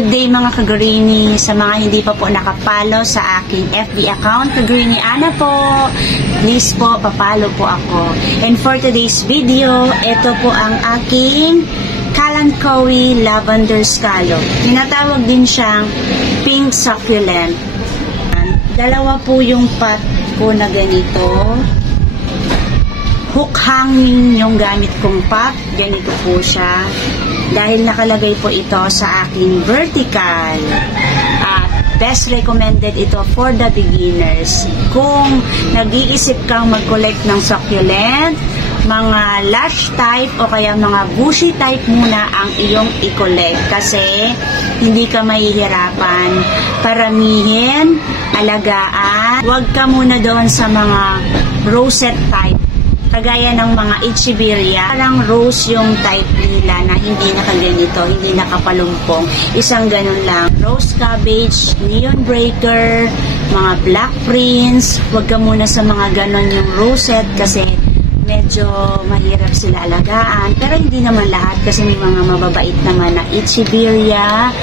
Good day mga ka-Greenie. Sa mga hindi pa po nakapalo sa aking FB account, ka-Greenie Ana po. Please po, papalo po ako. And for today's video, ito po ang aking Kalanchoe Lavender Scallop. Tinatawag din siyang pink succulent. Dalawa po yung pot ko na ganito. Hook hanging yung gamit kong pot. Ganito po siya. Dahil nakalagay po ito sa aking vertical. At best recommended ito for the beginners. Kung nag-iisip kang mag-collect ng succulent, mga lush type o kaya mga bushy type muna ang iyong i-collect. Kasi hindi ka mahihirapan. Paramihin, alagaan. Huwag ka muna doon sa mga rosette type. Kagaya ng mga Echeveria, parang rose yung type nila na hindi nakaganito, hindi nakapalumpong. Isang ganun lang. Rose cabbage, neon breaker, mga black prince. Huwag ka muna sa mga ganon yung rosette kasi medyo mahirap sila alagaan. Pero hindi naman lahat kasi may mga mababait naman na Echeveria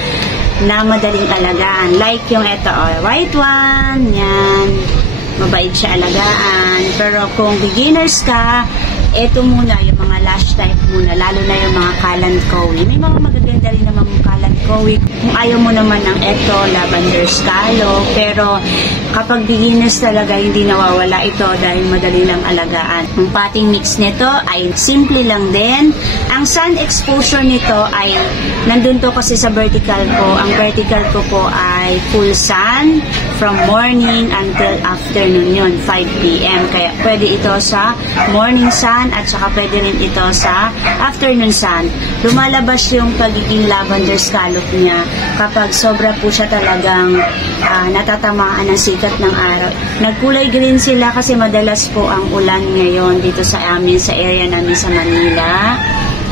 na madaling alagaan. Like yung ito, white one, yan. Mabait siya alagaan. Pero kung beginners ka, ito muna, yung mga lash type muna, lalo na yung mga Kalanchoe. May mga magaganda rin naman yung Kalanchoe. Kung ayaw mo naman ng ito, lavender scallop. Pero kapag beginners talaga, hindi nawawala ito dahil madali lang alagaan. Ang potting mix nito ay simple lang din. Ang sun exposure nito ay, nandun to kasi sa vertical ko. Ang vertical ko po ay full sun from morning until afternoon yun, 5 p.m. Kaya pwede ito sa morning sun at saka pwede rin ito sa afternoon sun. Lumalabas yung pagiging lavender scallop niya kapag sobra po siya talagang natatamaan ng sikat ng araw. Nagkulay green sila kasi madalas po ang ulan ngayon dito sa amin, sa area namin sa Manila.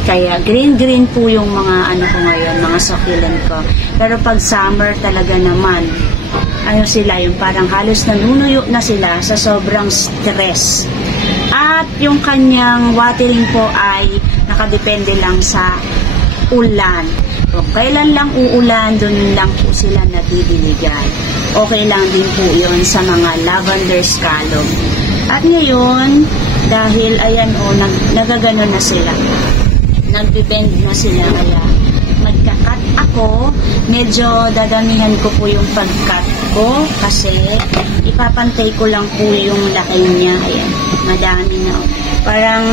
Kaya green po yung mga ano ko ngayon, mga succulent ko. Pero pag summer talaga naman, ano sila, yung parang halos nanunuyo na sila sa sobrang stress. At yung kanyang watering po ay nakadepende lang sa ulan. So, kailan lang uulan, dun lang po sila nadidiligan. Okay lang din po yun sa mga lavender scallop. At ngayon, dahil ayan nagagano na sila. Nagbibend na sila, kaya magka-cut ako. Medyo dadamihan ko po yung pag-cut ko kasi ipapantay ko lang po yung laki niya. Ayan, madami na. Parang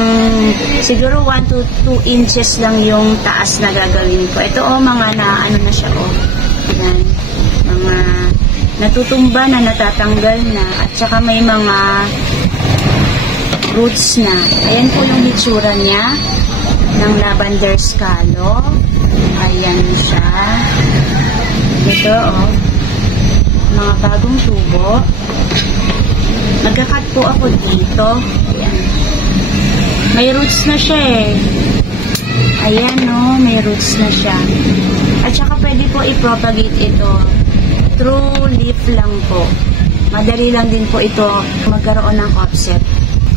siguro 1 to 2 inches lang yung taas na gagawin ko. Ito mga ano na siya Ayan, mga natutumba na, natatanggal na, at saka may mga roots na. Ayan po yung hitsura niya ng lavender scallop. Ayan siya. Ito mga bagong tubo. Magka-cut po ako dito. Ayan. May roots na siya Ayan may roots na siya. At saka pwede po i-propagate ito through leaf lang po. Madali lang din po ito magkaroon ng offset.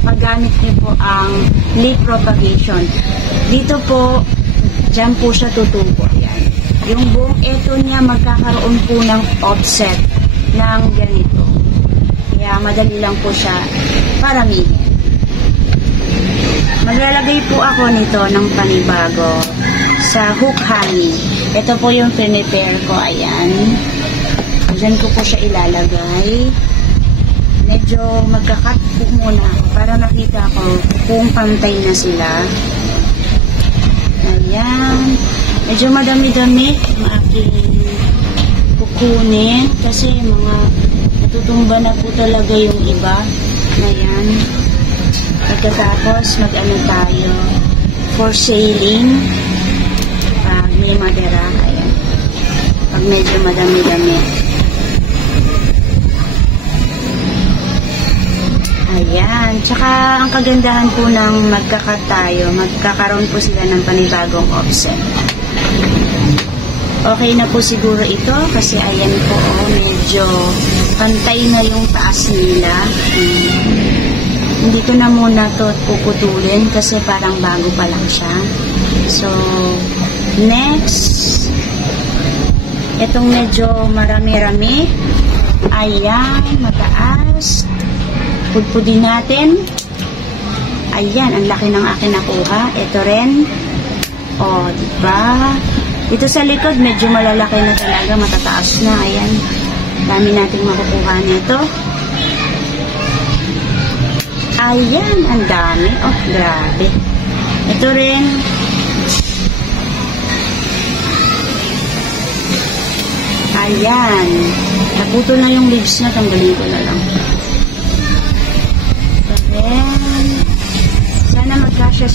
Paggamit niyo po ang leaf propagation. Dito po, dyan po siya tutubo. Ayan. Yung buong ito niya magkakaroon po ng offset ng ganito. Kaya madali lang po siya paramihin. Maglalagay po ako nito ng panibago sa hook hanging. Ito po yung prepare ko. Ayan. Diyan ko po siya ilalagay. Medyo magka-cut po muna para nakita ko kung pantay na sila. Ayan. Medyo madami-dami ang aking kukunin kasi mga natutumba na po talaga yung iba. Ayan. Pagkatapos mag-ano tayo for sailing pag may madera. Ayan. Pag medyo madami-dami. Ayan. Tsaka ang kagandahan po ng magkakat tayo, magkakaroon po sila ng panibagong offset. Okay na po siguro ito kasi ayan po medyo pantay na yung taas nila. Hindi ko na muna to puputulin kasi parang bago pa lang siya. So, next, Itong medyo marami-rami. Ayan, mataas. Pudpudin natin. Ayan, ang laki ng akin nakuha. Ito rin. O, diba? Ito sa likod, medyo malalaki na talaga. Matataas na. Ayan. Dami nating makukuha nito. Ayan, ang dami. Oh, grabe. Ito rin. Ayan. Naputol na yung leaves niya. Tanggalin ko na lang. Ayan. Sana magkasya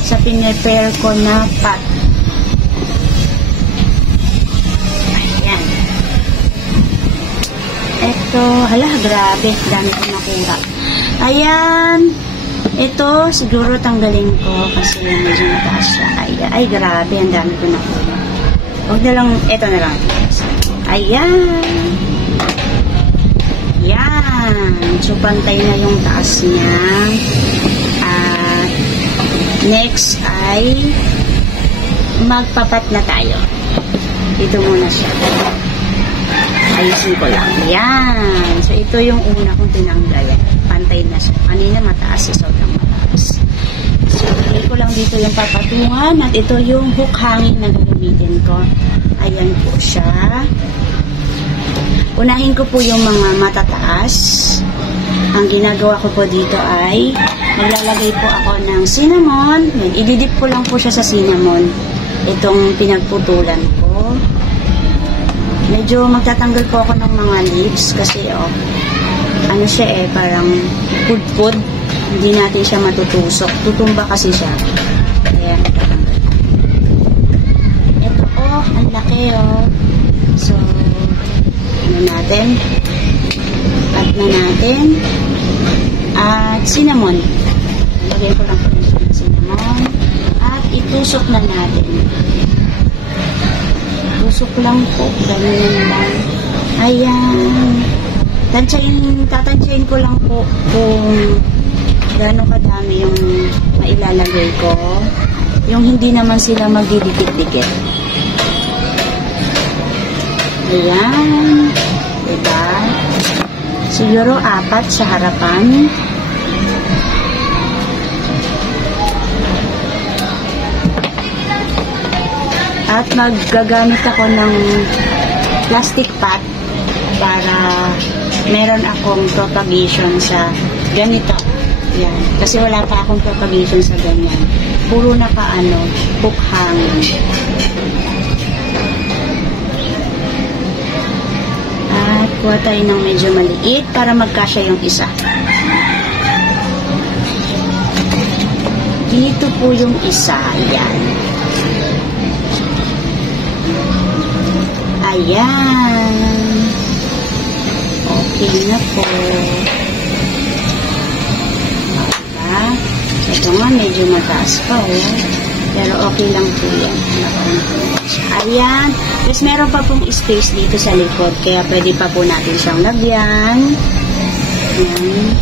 sa pinrepair ko na pot. Ayan. Ito. Hala, grabe. Dami ko nakuha. Ayan. Ito, siguro tanggalin ko kasi medyo mataas siya. Ay, grabe. Ang dami ko nakuha. Huwag na lang. Ito na lang. Ayan. Yan. So, pantay na yung taas niya. At, next ay magpapat na tayo. Dito muna siya. Ayusin ko lang. Yan. So, ito yung una kong tinanggal. Pantay na siya. Kanina mataas. Sobrang mataas. So, ilagay ko lang dito yung papatungan. At ito yung hook hanging na gagamitin ko. Ayan po siya. Unahin ko po yung mga matataas. Ang ginagawa ko po dito ay maglalagay po ako ng cinnamon. Ididip ko lang po siya sa cinnamon. Itong pinagputulan ko. Medyo magtatanggal po ako ng mga leaves kasi ano siya parang pud-pud. Hindi natin siya matutusok. Tutumba kasi siya. Ayan. Ito ang laki So, ano natin? Cut na natin. At cinnamon. Lagay ko lang po ng cinnamon. At itusok na natin. Tusok lang po. Ganyan lang. Ayan. Tatansyahin ko lang po kung gano'ng kadami yung mailalagay ko. Yung hindi naman sila magdidikit-dikit. Ayan. Diba? Siguro 4 sa harapan. At maggagamit ako ng plastic pot para meron akong propagation sa ganito. Yan. Kasi wala pa akong propagation sa ganyan. Puro hook hanging. At kuha tayo ng medyo maliit para magkasya yung isa. Dito po yung isa. Yan. Ayan. Okay na po. Ito nga, medyo mataas pa pero okay lang po yan. Ayan. Tapos meron pa pong space dito sa likod kaya pwede pa po natin siyang lagyan. Ayan.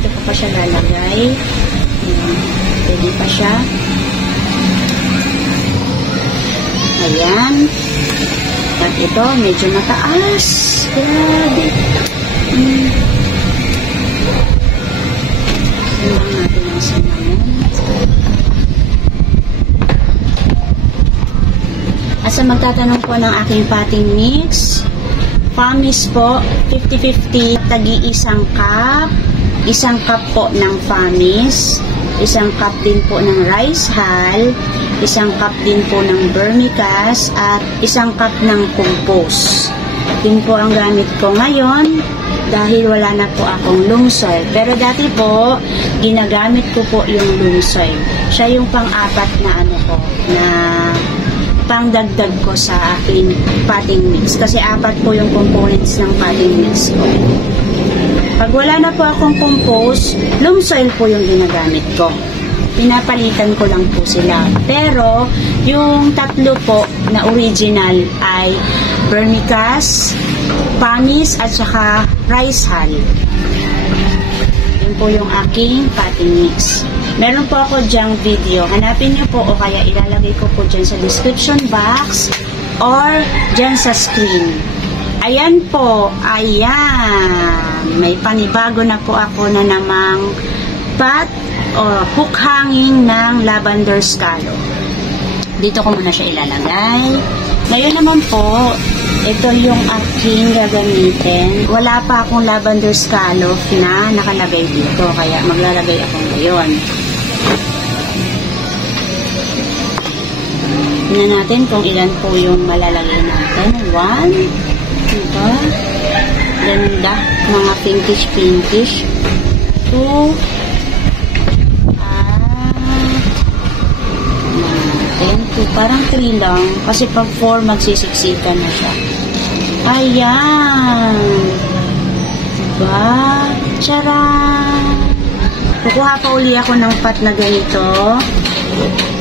Dito pa siya lalagay. Ayan. Pwede pa siya. Ayan. At ito, medyo mataas. Grabe. Tingnan natin ang cinnamon. Asa magtatanong po ng aking potting mix. Famis po, 50-50, tagi-isang cup. Isang cup po ng Famis. Isang cup din po ng rice hull. Isang cup din po ng vermicast. At isang cup ng compost. Yun po ang gamit ko ngayon dahil wala na po akong loam soil. Pero dati po, ginagamit ko po yung loam soil. Siya yung pang-apat na na pang-dagdag ko sa aking potting mix. Kasi 4 po yung components ng potting mix ko. Pag wala na po akong compost, loam soil po yung ginagamit ko. Pinapalitan ko lang po sila. Pero, yung 3 po na original ay vermicast, Famis, at saka rice hull. Yun po yung aking potting mix. Meron po ako dyang video. Hanapin nyo po o kaya ilalagay ko po dyan sa description box or dyan sa screen. Ayan po, ayan. May panibago na po ako na namang pot o hook hanging ng lavender scallop. Dito ko muna siya ilalagay. Ngayon naman po, ito yung aking gagamitin. Wala pa akong lavender scallop na nakalagay dito, kaya maglalagay ako ngayon. Tingnan natin kung ilan po yung malalagay natin. 1, diba? Ganda, mga pinkish-pinkish. 2, parang 3 lang. Kasi pag 4, magsisiksikan na siya. Ayan. Diba? Tcharan! Kukuha pa uli ako ng pot na ganito.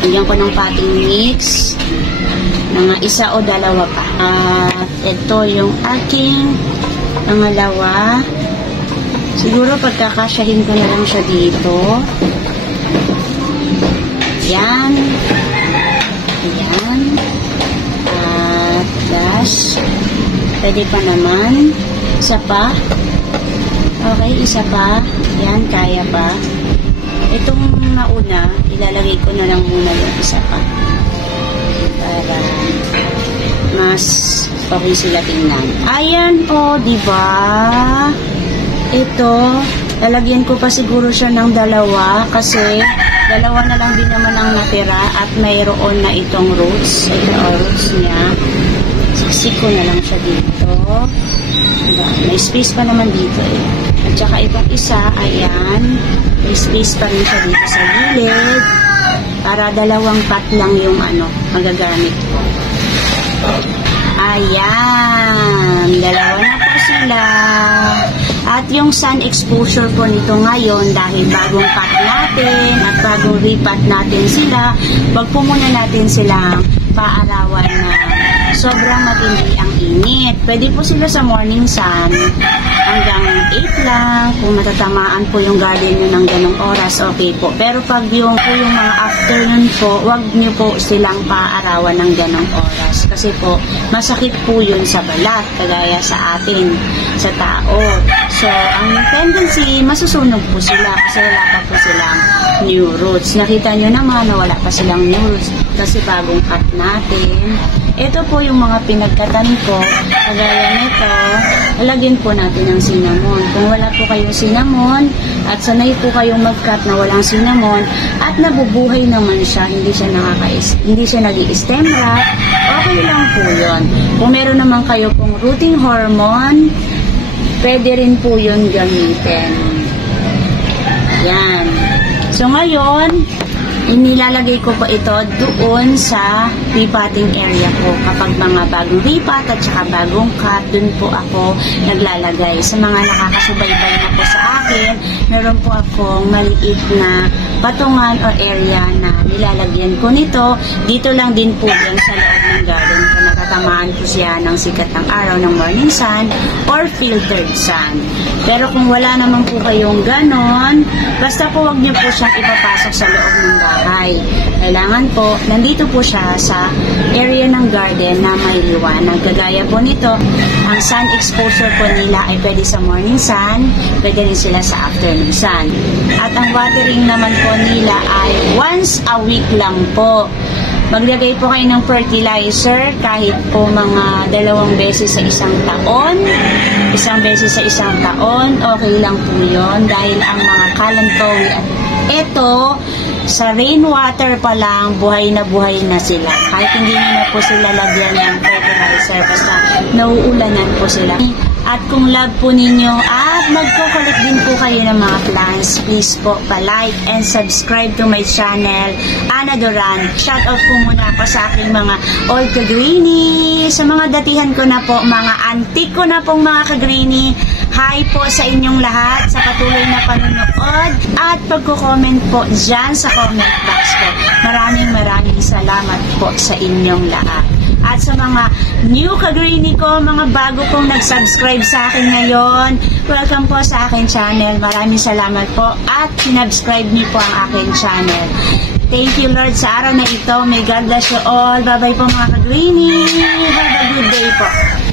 Lagyan ko ng potting mix. Mga 1 o 2 pa. At ito yung aking pangalawa. Siguro pagkakasyahin ko na lang siya dito. Yan. Ayan. At last, pwede pa naman. Isa pa. Okay, isa pa. Yan, kaya pa. Itong nauna, ilalagay ko na lang muna yung isa pa. Para mas okay sila tingnan. Ayan po, diba? Ito, lalagyan ko pa siguro siya ng 2 kasi 2 na lang din naman ang natira at mayroon na itong roots. Ito roots niya. Siksik ko na lang siya dito. Diba? May space pa naman dito eh. At saka itong isa, ayan. May space pa rin siya dito sa gilid. Para 2 pot lang yung magagamit ko. Ayan. 2 na po sila. At yung sun exposure po nito ngayon, dahil bagong pot natin at bagong repot natin sila, wag po muna natin silang paarawan na sobrang matindi ang init. Pwede po sila sa morning sun hanggang 8 lang. Kung matatamaan po yung garden nyo ng ganong oras, okay po. Pero pag yung mga afternoon po, wag nyo po silang paarawan ng ganong oras. Kasi po, masakit po yun sa balat, kagaya sa atin, sa tao. So, ang tendency, masusunog po sila kasi wala pa po silang new roots. Nakita nyo naman na wala pa silang new roots kasi bagong cut natin. Ito po yung mga pinagkatan ko. Kagaya nito, lagyan po natin ng cinnamon. Kung wala po kayong cinnamon at sanay po kayong mag-cut na walang cinnamon at nabubuhay naman siya, hindi siya nag-i-stem rot, okay lang po yun. Kung meron naman kayo pong rooting hormone, pwede rin po yun gamitin. Yan. So ngayon, inilalagay ko po ito doon sa repotting area ko. Kapag mga bagong repot at saka bagong cut, doon po ako naglalagay. Sa mga nakakasubaybay na po sa akin, meron po akong maliit na patungan o area na nilalagyan ko nito. Dito lang din po yan sa loob ng garden ko. Natatamaan po siya ng sikat ng araw ng morning sun or filtered sun. Pero kung wala naman po kayong ganon, basta po wag niyo po siyang ipapasok sa loob ng bahay. Kailangan po, nandito po siya sa area ng garden na may liwanag. Kagaya po nito, ang sun exposure po nila ay pwede sa morning sun, pwede rin sila sa afternoon sun. At ang watering naman po nila ay once a week lang po. Maglagay po kayo ng fertilizer kahit po mga 2 beses sa isang taon. 1 beses sa isang taon, okay lang po yun dahil ang mga kalantowi at ito, sa rainwater pa lang, buhay na sila. Kahit hindi na po sila lagyan ng fertilizer, basta nauulanan po sila. At kung love po ninyo at magkukulit din po kayo ng mga plants, please po pa-like and subscribe to my channel, Ana Duran. Shoutout po muna ako sa aking mga old ka-greenie, sa mga datihan ko na po, mga antique ko na pong mga ka-greenie. Hi po sa inyong lahat sa patuloy na panunood at pagko-comment po dyan sa comment box ko. Maraming salamat po sa inyong lahat. At sa mga new ka-greenie ko, mga bago kong nag-subscribe sa akin ngayon, welcome po sa aking channel. Maraming salamat po at sinubscribe niyo po ang aking channel. Thank you, Lord, sa araw na ito. May God bless you all. Bye-bye po mga ka-greenie. Have a good day po.